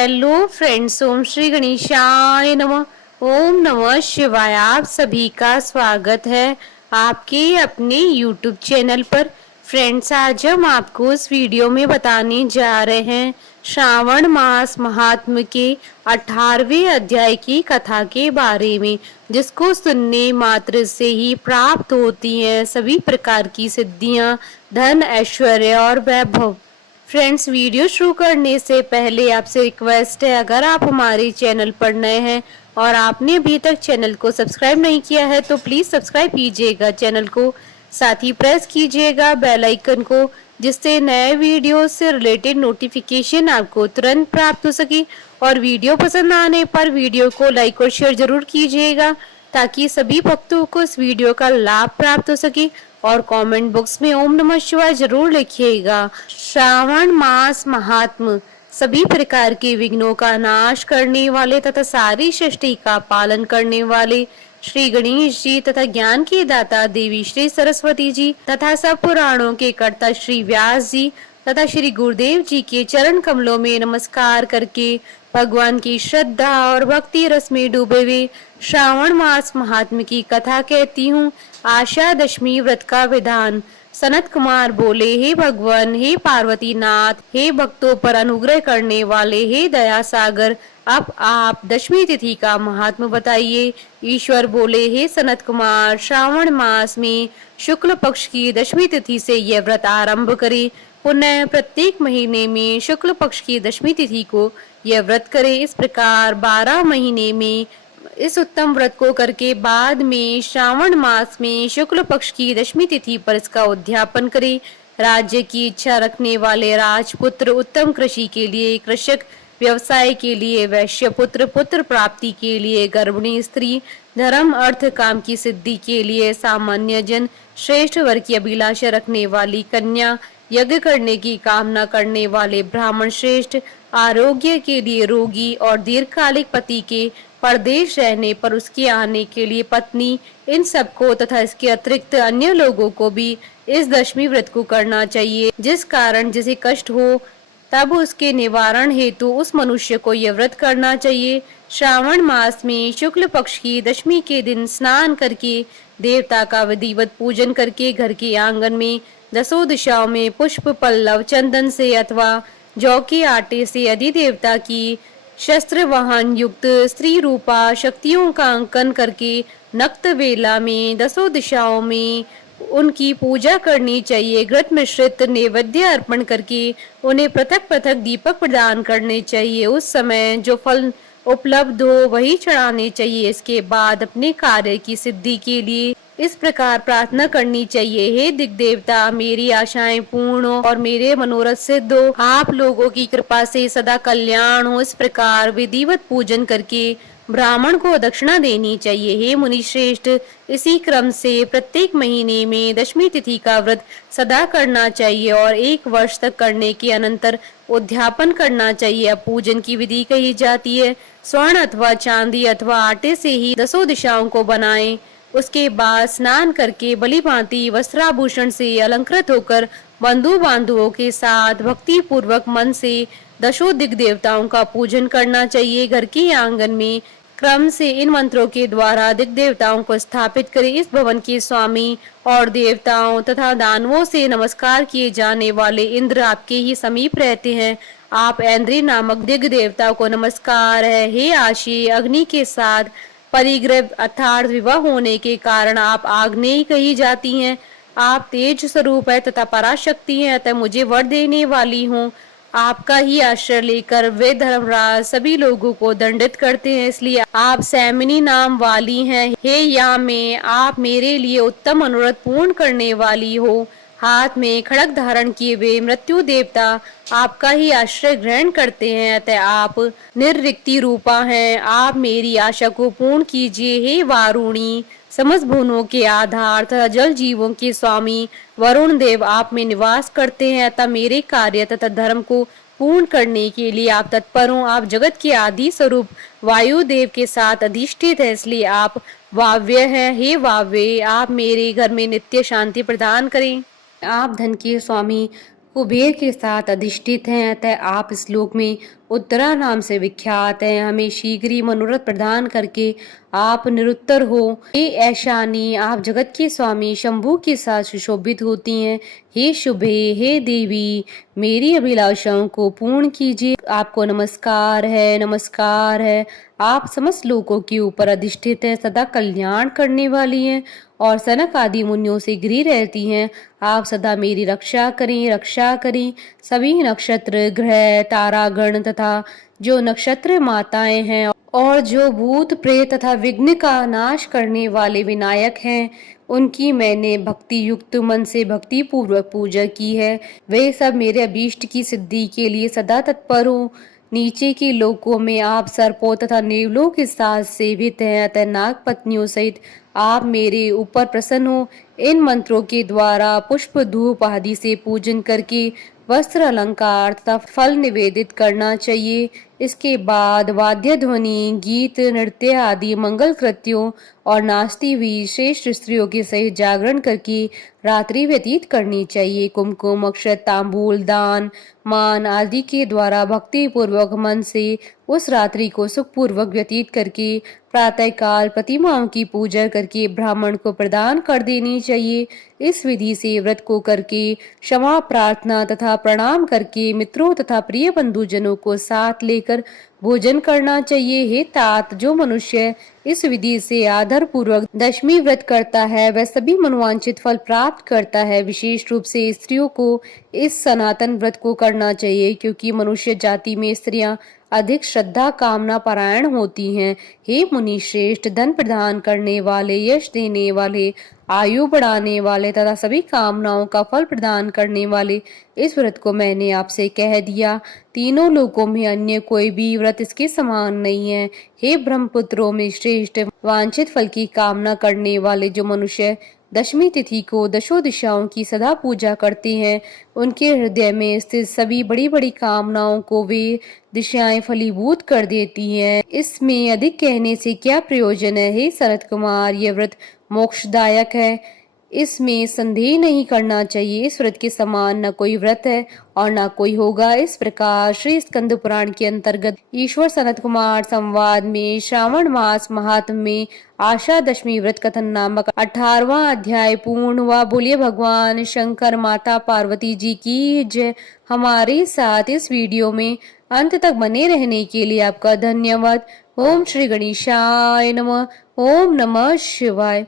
Hello friends, ओम श्री गणेशाय नमः। ओम नमः शिवाय। आप सभी का स्वागत है आपके अपने यूट्यूब चैनल पर। फ्रेंड्स, आज हम आपको इस वीडियो में बताने जा रहे हैं श्रावण मास महात्म्य के 18वें अध्याय की कथा के बारे में, जिसको सुनने मात्र से ही प्राप्त होती हैं सभी प्रकार की सिद्धियां, धन, ऐश्वर्य और वैभव। फ्रेंड्स, वीडियो शुरू करने से पहले आपसे रिक्वेस्ट है, अगर आप हमारे चैनल पर नए हैं और आपने अभी तक चैनल को सब्सक्राइब नहीं किया है तो प्लीज सब्सक्राइब कीजिएगा चैनल को, साथ ही प्रेस कीजिएगा बेल आइकन को, जिससे नए वीडियो से रिलेटेड नोटिफिकेशन आपको तुरंत प्राप्त हो सके। और वीडियो पसंद आने पर वीडियो को लाइक और शेयर जरूर कीजिएगा, ताकि सभी भक्तों को इस वीडियो का लाभ प्राप्त हो सके। और कमेंट बॉक्स में ओम नमः शिवाय जरूर लिखिएगा। श्रावण मास महात्म सभी प्रकार के विघ्नों का नाश करने वाले तथा सारी सृष्टि का पालन करने वाले श्री गणेश जी तथा ज्ञान के दाता देवी श्री सरस्वती जी तथा सब पुराणों के कर्ता श्री व्यास जी तथा श्री गुरुदेव जी के चरण कमलों में नमस्कार करके भगवान की श्रद्धा और भक्ति रस में डूबे हुए श्रावण मास महात्म्य की कथा कहती हूँ। आशा दशमी व्रत का विधान। सनत कुमार बोले, हे भगवान, हे पार्वती नाथ, हे भक्तों पर अनुग्रह करने वाले, हे दया सागर, अब आप दशमी तिथि का महात्म्य बताइए। ईश्वर बोले, हे सनत कुमार, श्रावण मास में शुक्ल पक्ष की दशमी तिथि से यह व्रत आरंभ करें। पुनः प्रत्येक महीने में शुक्ल पक्ष की दशमी तिथि को यह व्रत करें। इस प्रकार 12 महीने में इस उत्तम व्रत को करके बाद में श्रावण मास में शुक्ल पक्ष की दशमी तिथि पर इसका उद्यापन करें। राज्य की इच्छा रखने वाले राजपुत्र, उत्तम कृषि के लिए कृषक, व्यवसाय के लिए वैश्य पुत्र, पुत्र प्राप्ति के लिए गर्भिणी स्त्री, धर्म अर्थ काम की सिद्धि के लिए सामान्य जन, श्रेष्ठ वर की अभिलाषा रखने वाली कन्या, यज्ञ करने की कामना करने वाले ब्राह्मण श्रेष्ठ, आरोग्य के लिए रोगी और दीर्घकालिक पति के परदेश रहने पर उसके आने के लिए पत्नी, इन सबको तथा इसके अतिरिक्त अन्य लोगों को भी इस दशमी व्रत को करना चाहिए। जिस कारण जिसे कष्ट हो तब उसके निवारण हेतु उस मनुष्य को यह व्रत करना चाहिए। श्रावण मास में शुक्ल पक्ष की दशमी के दिन स्नान करके देवता का विधिवत पूजन करके घर के आंगन में दसों दिशाओं में पुष्प, पल्लव, चंदन से अथवा जौ के आटे से अधिदेवता की शस्त्र वाहन युक्त स्त्री रूपा शक्तियों का अंकन करके नक्त वेला में दसों दिशाओं में उनकी पूजा करनी चाहिए। घृत मिश्रित नैवेद्य अर्पण करके उन्हें पृथक पृथक दीपक प्रदान करने चाहिए। उस समय जो फल उपलब्ध हो वही चढ़ाने चाहिए। इसके बाद अपने कार्य की सिद्धि के लिए इस प्रकार प्रार्थना करनी चाहिए, हे दिग्देवता, मेरी आशाएं पूर्ण हो और मेरे मनोरथ सिद्ध हो, आप लोगों की कृपा से सदा कल्याण हो। इस प्रकार विधिवत पूजन करके ब्राह्मण को दक्षिणा देनी चाहिए। हे मुनि श्रेष्ठ, इसी क्रम से प्रत्येक महीने में दशमी तिथि का व्रत सदा करना चाहिए और 1 वर्ष तक करने के अनंतर उद्यापन करना चाहिए। अब पूजन की विधि कही जाती है। स्वर्ण अथवा चांदी अथवा आटे से ही दसों दिशाओं को बनाएं। उसके बाद स्नान करके भली भांति वस्त्राभूषण से अलंकृत होकर बंधु बांधुओं के साथ भक्ति पूर्वक मन से दशों दिग देवताओं का पूजन करना चाहिए। घर के आंगन में क्रम से इन मंत्रों के द्वारा दिग देवताओं को स्थापित करें। इस भवन के स्वामी और देवताओं तथा दानवों से नमस्कार किए जाने वाले इंद्र आपके ही समीप रहते हैं। आप ऐन्द्री नामक दिग देवता को नमस्कार है। हे आशी, अग्नि के साथ परिग्रह अर्थात विवाह होने के कारण आप आग्नेय कही जाती हैं। आप तेज स्वरूप है तथा पराशक्ति हैं, अतः मुझे वर देने वाली हूँ। आपका ही आश्रय लेकर वे धर्मराज सभी लोगों को दंडित करते हैं, इसलिए आप सैमिनी नाम वाली हैं। हे या में आप मेरे लिए उत्तम मनोरथ पूर्ण करने वाली हो। हाथ में खड़ग धारण किए हुए मृत्यु देवता आपका ही आश्रय ग्रहण करते हैं, अतः आप निर्रिक्ति रूपा हैं। आप मेरी आशा को पूर्ण कीजिए। हे वारुणी, समस्त भुवनों के आधार तथा जल जीवों के स्वामी वरुण देव आप में निवास करते हैं, अतः मेरे कार्य तथा धर्म को पूर्ण करने के लिए आप तत्पर हो। आप जगत के आदि स्वरूप वायु देव के साथ अधिष्ठित है, इसलिए आप वाव्य हैं। हे वाव्य, आप मेरे घर में नित्य शांति प्रदान करें। आप धन के स्वामी कुबेर के साथ अधिष्ठित हैं, अतः आप इस लोक में उत्तरा नाम से विख्यात है। हमें शीघ्र ही मनोरथ प्रदान करके आप निरुत्तर हो। हे ऐशानी, आप जगत के स्वामी शंभु के साथ सुशोभित होती हैं। हे शुभे, हे देवी, मेरी अभिलाषाओं को पूर्ण कीजिए। आपको नमस्कार है, नमस्कार है। आप समस्त लोगों के ऊपर अधिष्ठित है, सदा कल्याण करने वाली हैं और सनक आदि मुनियों से घिरी रहती हैं। आप सदा मेरी रक्षा करें, रक्षा करें। सभी नक्षत्र, ग्रह, तारागण तथा जो नक्षत्र माताएं हैं और जो भूत प्रेत तथा विघ्न का नाश करने वाले विनायक हैं, उनकी मैंने भक्ति युक्त मन से भक्ति पूर्वक पूजा की है। वे सब मेरे अभीष्ट की सिद्धि के लिए सदा तत्पर हो। नीचे के लोकों में आप सर्पों तथा नेवलों के साथ सेवित हैं, अतः नाग पत्नियों सहित आप मेरे ऊपर प्रसन्न हो। इन मंत्रों के द्वारा पुष्प धूप आदि से पूजन करके वस्त्र अलंकार तथा फल निवेदित करना चाहिए। इसके बाद वाद्य ध्वनि, गीत, नृत्य आदि मंगल कृत्यों और नाचती हुई श्रेष्ठ स्त्रियों के सहित जागरण करके रात्रि व्यतीत करनी चाहिए। कुमकुम, अक्षत, तांबूल, दान, मान आदि के द्वारा भक्ति पूर्वक मन से उस रात्रि को सुखपूर्वक व्यतीत करके प्रातः काल प्रतिमाओं की पूजा करके ब्राह्मण को प्रदान कर देनी चाहिए। इस विधि से व्रत को करके क्षमा प्रार्थना तथा प्रणाम करके मित्रों तथा प्रिय बंधुजनों को साथ लेकर भोजन करना चाहिए। हे तात, जो मनुष्य इस विधि से आदर पूर्वक दशमी व्रत करता है वह सभी मनोवांछित फल प्राप्त करता है। विशेष रूप से स्त्रियों को इस सनातन व्रत को करना चाहिए, क्योंकि मनुष्य जाति में स्त्रियां अधिक श्रद्धा कामना परायण होती हैं। हे मुनि श्रेष्ठ, धन प्रदान करने वाले, यश देने वाले, आयु बढ़ाने वाले तथा सभी कामनाओं का फल प्रदान करने वाले इस व्रत को मैंने आपसे कह दिया। तीनों लोकों में अन्य कोई भी व्रत इसके समान नहीं है। हे ब्रह्मपुत्रों में श्रेष्ठ, वांछित फल की कामना करने वाले जो मनुष्य दशमी तिथि को दशों दिशाओं की सदा पूजा करते हैं, उनके हृदय में स्थित सभी बड़ी बड़ी कामनाओं को वे दिशाएं फलीभूत कर देती हैं। इसमें अधिक कहने से क्या प्रयोजन है। हे शरद कुमार, यह व्रत मोक्षदायक है, इसमें संदेह नहीं करना चाहिए। इस व्रत के समान न कोई व्रत है और न कोई होगा। इस प्रकार श्री स्कंद पुराण के अंतर्गत ईश्वर सनत कुमार संवाद में श्रावण मास महात्म में आशा दशमी व्रत कथन नामक 18वां अध्याय पूर्ण हुआ। बोलिए भगवान शंकर, माता पार्वती जी की जय। हमारे साथ इस वीडियो में अंत तक बने रहने के लिए आपका धन्यवाद। ओम श्री गणेशाय नमः। ओम नमः शिवाय।